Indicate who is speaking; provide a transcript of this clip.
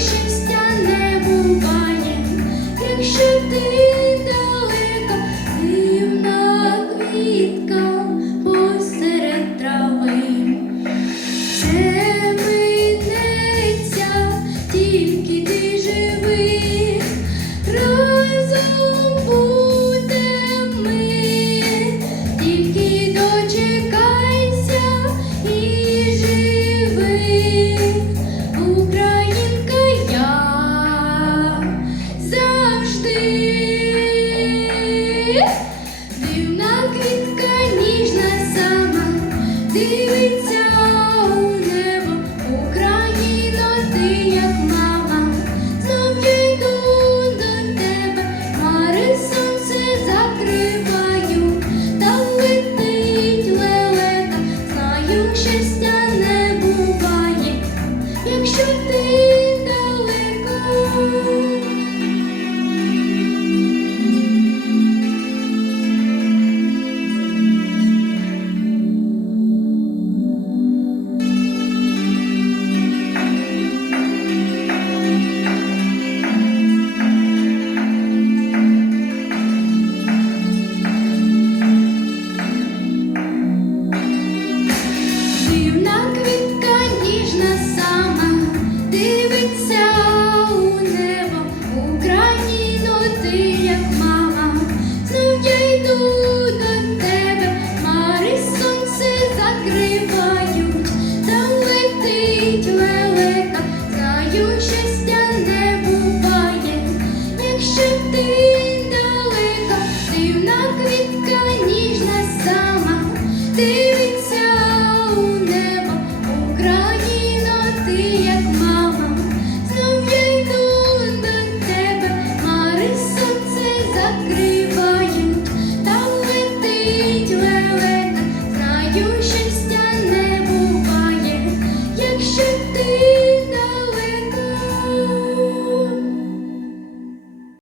Speaker 1: solutions.